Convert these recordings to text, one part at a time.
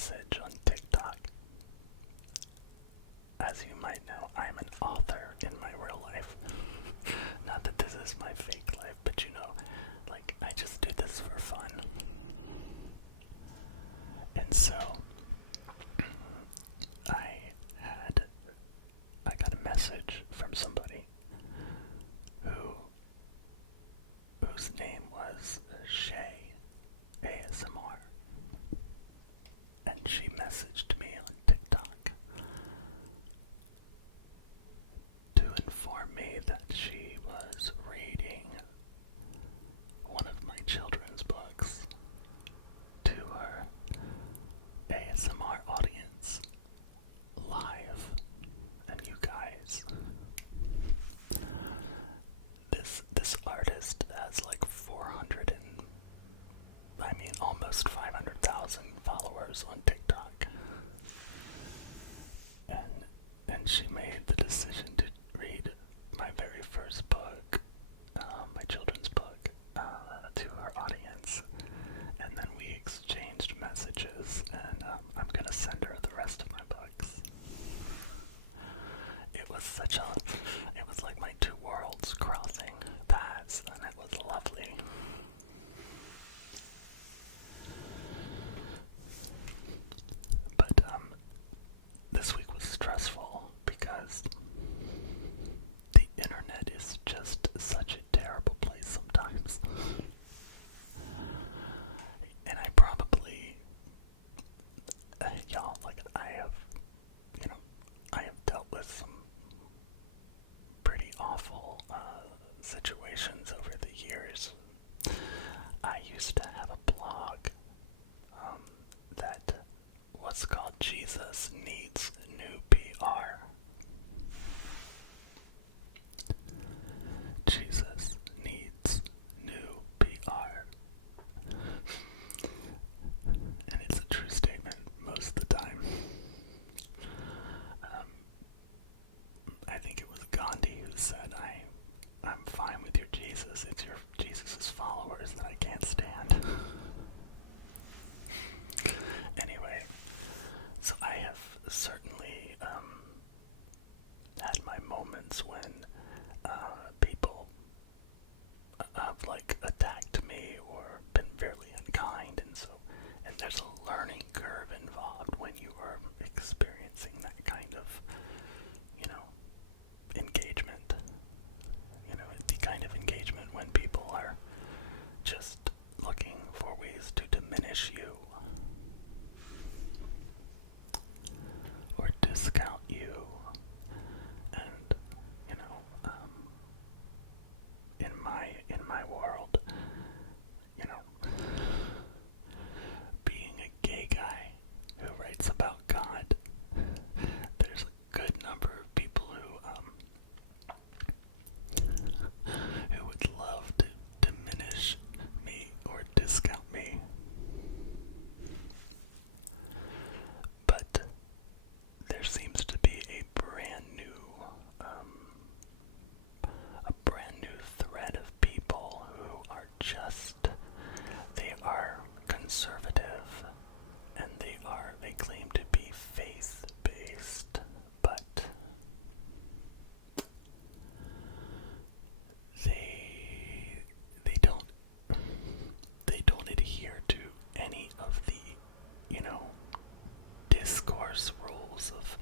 message on TikTok. As you might know, I'm an author in my real life. Not that this is my fake life, but like, I just do this for fun. And so, I got a message from somebody whose name was Shay ASMR. And she messaged me on TikTok to inform me that she was reading one of my children's books to her ASMR audience live. And you guys, this artist has like almost 500,000 followers on TikTok. And she made the decision to read my very first book, my children's book, to her audience. And then we exchanged messages, and I'm gonna send her the rest of my books. It was like my two worlds crossing paths, and it was lovely. But this week was stressful because the internet is just such a terrible place sometimes. And I probably, y'all, like, I have dealt with some pretty awful situations over the years. I used to have a blog that was called Jesus Needs New PR. Jesus needs new PR. And it's a true statement most of the time. I think it was Gandhi who said, I'm fine with your Jesus. It's your Jesus' followers that I can't stand. Anyway, so I have certainly had my moments when people have like attacked me or been fairly unkind, and there's a learning curve involved when you are experiencing that kind of, engagement. The kind of engagement when people are just looking for ways to diminish you or discount you. And in my world, being a gay guy who writes about God, there's a good number of people who would love to diminish me or discount me. But there seems to be a brand new thread of people who are they are conservative, and they claim to be faith-based, but they don't adhere to any of the discourse rules of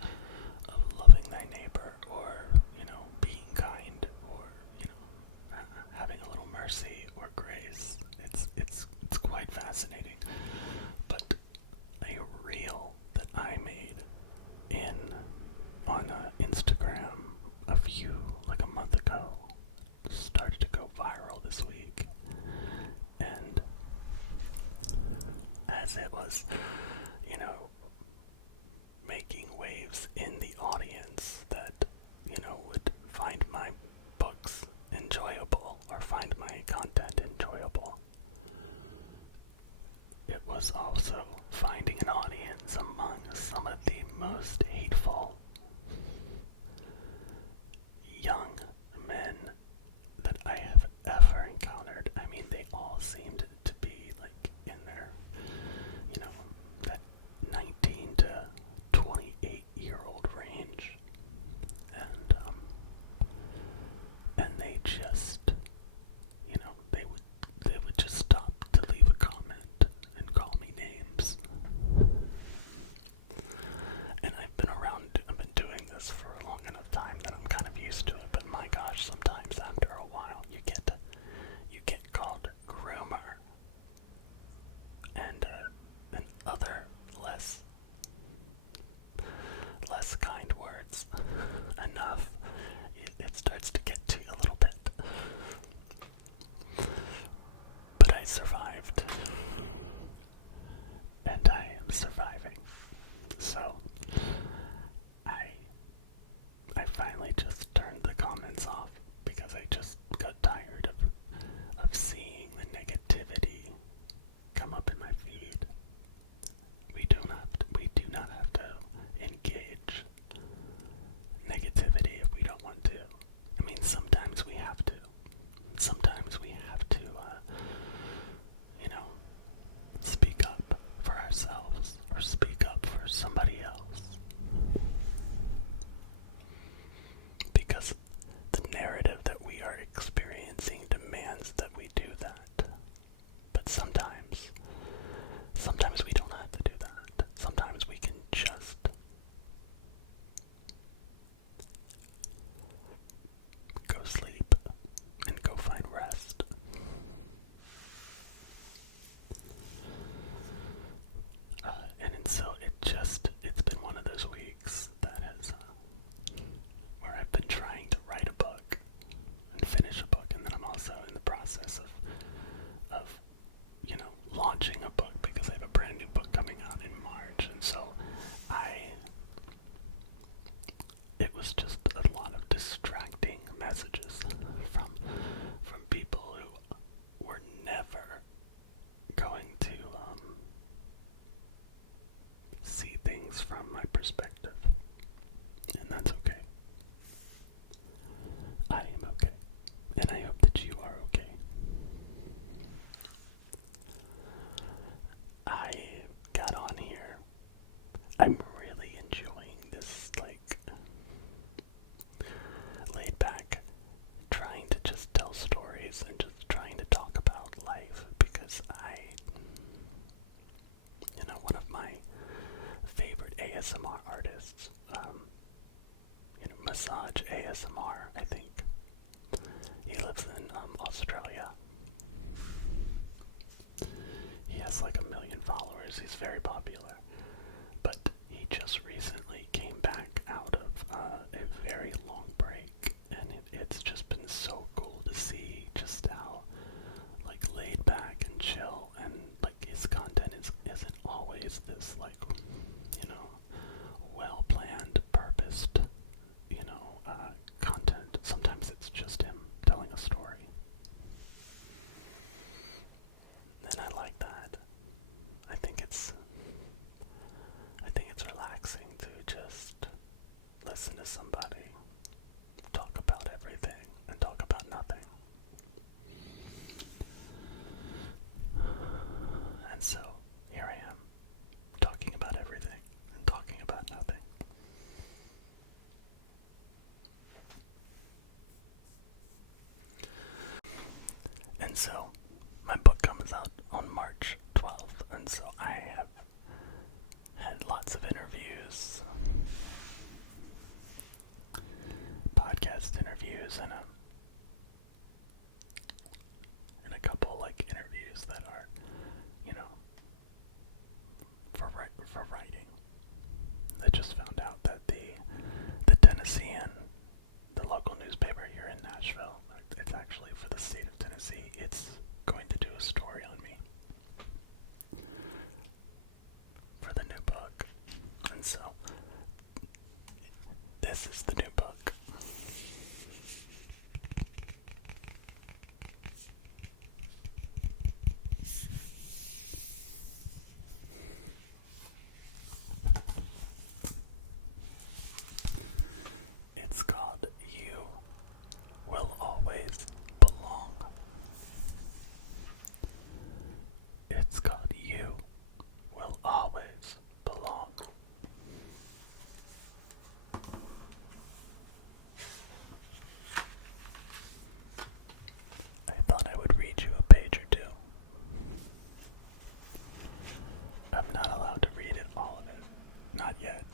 loving thy neighbor, or being kind, or having a little mercy or grace. It's quite fascinating. But a reel that I made on Instagram like a month ago started to go viral this week, and as it was making waves in the audience that would find my books enjoyable or find my content enjoyable, it was also finding an audience among some of the most hateful young men that I have ever encountered. I mean, they all seemed to be like in their, that 19 from my perspective. And that's okay. I am okay. And I hope that you are okay. I got on here. I'm really enjoying this, like, laid back, trying to just tell stories and just trying to talk about life because one of my favorite ASMR artists, Massage ASMR, I think. He lives in Australia. He has like 1 million followers. He's very popular. But he just recently came back out of a very long break, and it's just been so cool to see just how like laid back and chill, and like his content isn't always this like well planned, purposed content. Sometimes it's just him telling a story, and I like that. I think it's relaxing to just listen to somebody talk about everything and talk about nothing. And so here I am, talking about everything and talking about nothing. And so my book comes out on March 12th, and so I have had lots of interviews, podcast interviews, and a couple like interviews that are, for writing. I just found out that the Tennessean, the local newspaper here in Nashville, it's actually for the state of Tennessee, it's going to do a story on me for the new book. And so this is the new book. It's called You Will Always Belong. It's called You Will Always Belong. I thought I would read you a page or two. I'm not allowed to read it, all of it. Not yet.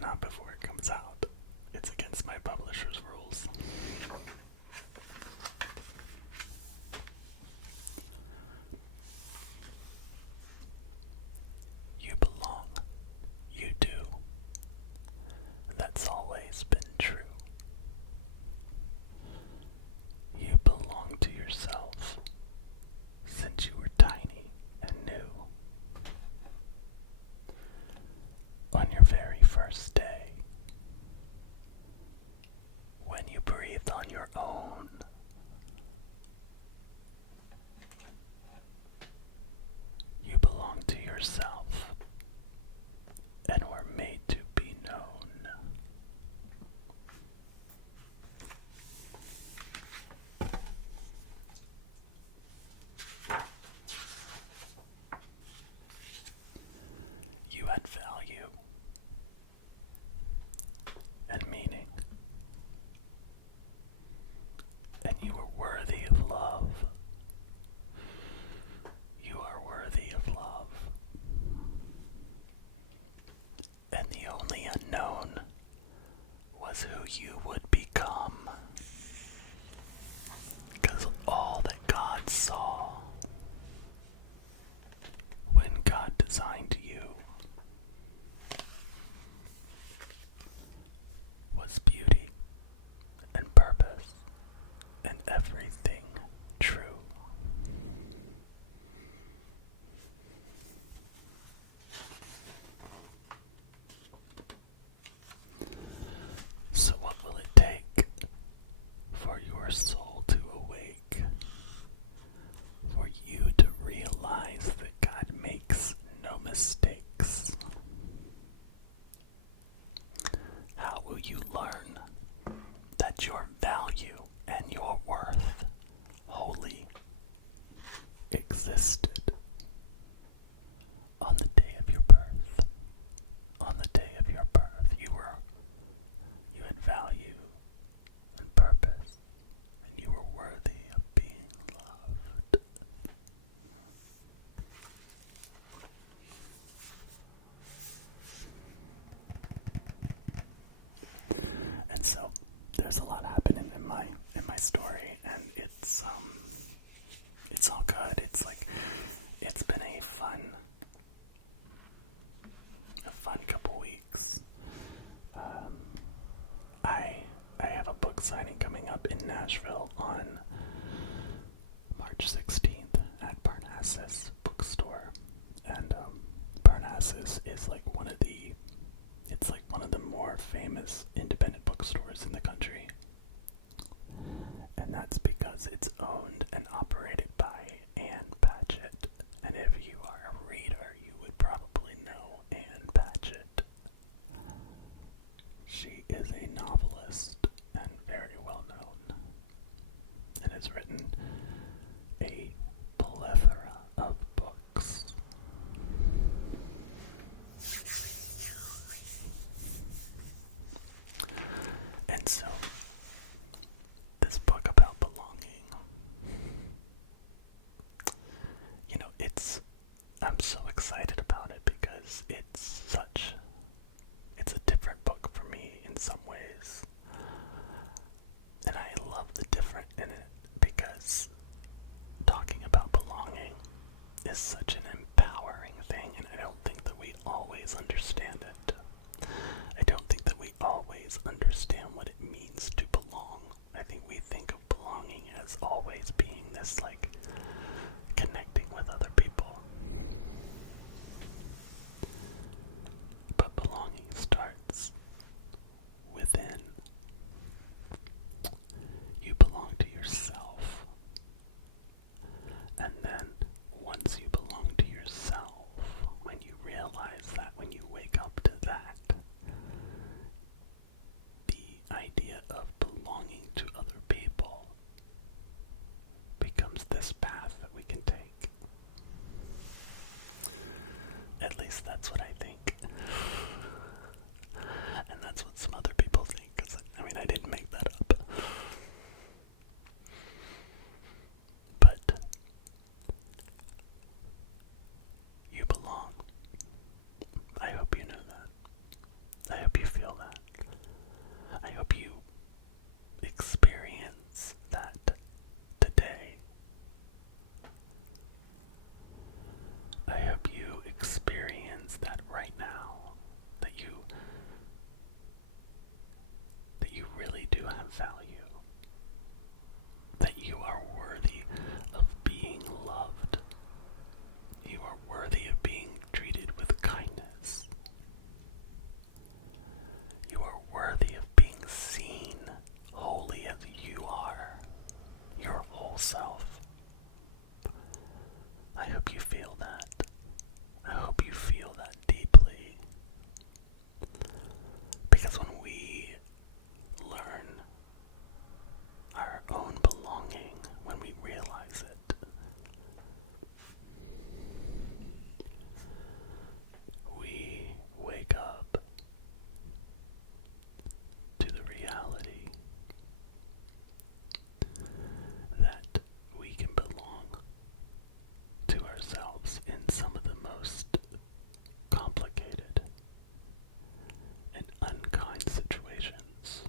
Not before it comes out. It's against my publisher's rules. You belong. You do. That's always been true. You belong to yourself since you were tiny and new. On your very first day, when you breathed on your own, you belong to yourself and were made to be known. You had value and meaning, and you were worthy of love. You are worthy of love. And the only unknown was who you would become. Because all that God saw when God designed you was beauty and purpose and everything true. So what will it Nashville on March 16th at Parnassus Bookstore. And Parnassus is like one of the more famous independent bookstores in the country. And that's because it's owned and operated by Ann Patchett. And if you are a reader, you would probably know Ann Patchett. She is a novelist and very well known, and has written a plethora of books. And so, this book about belonging, I'm so excited about it because it's a different book for me in some ways. And I love the different in it because talking about belonging is such an empowering thing, and I don't think that we always understand it. I don't think that we always understand what it means to belong. I think we think of belonging as always being this, like, connecting with other people. But belonging starts within. You belong to yourself. And then, once you belong to yourself, when you realize that, when you wake up to that, the idea of belonging to other people becomes this path that we can take. At least that's what I think. And that's what some other people think, because, I didn't make that up. But you belong. I hope you know that. I hope you feel that. I hope you experience that today. I hope you experience that right now, that you really do have value, that you are worthy of being loved, you are worthy of being treated with kindness, you are worthy of being seen wholly as you are, your whole self. I hope you feel that. I hope you feel that deeply. Because when we learn our own belonging, when we realize it, we wake up to the reality that we can belong to ourselves in some of the most complicated and unkind situations.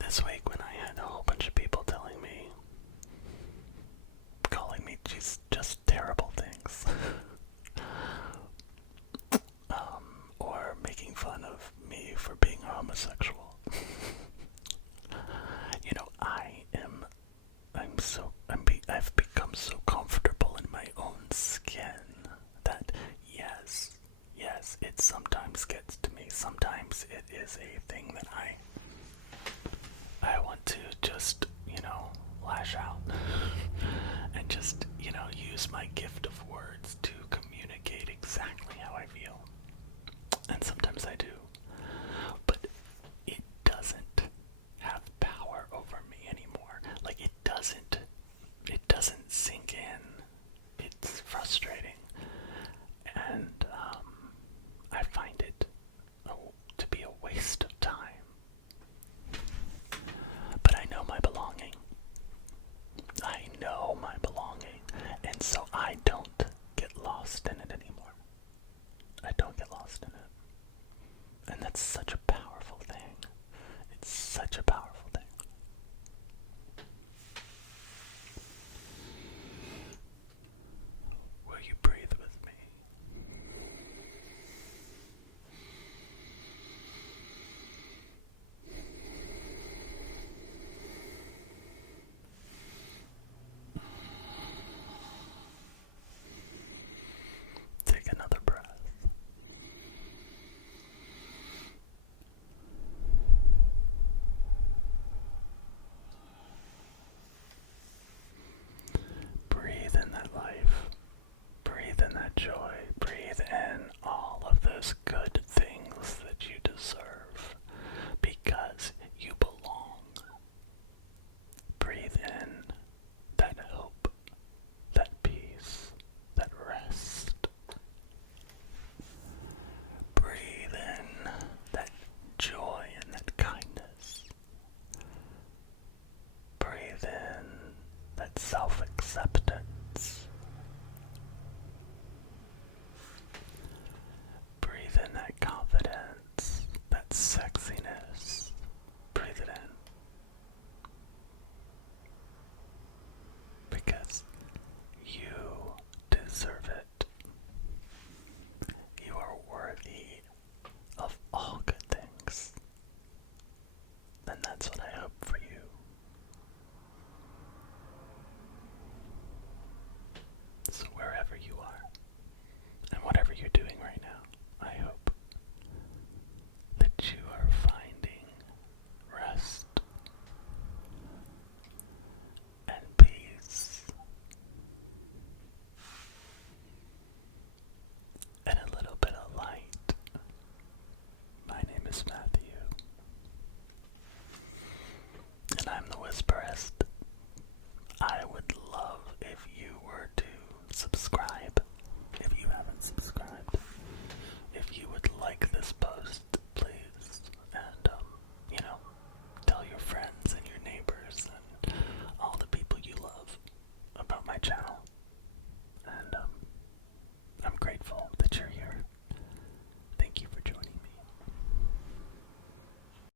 This week, when I had a whole bunch of people calling me just terrible things, or making fun of me for being homosexual, I've become so comfortable in my own skin that yes, it sometimes gets to me. Sometimes it is a thing that I want to just, lash out and just, use my gift of words to communicate exactly how I feel. And sometimes I do.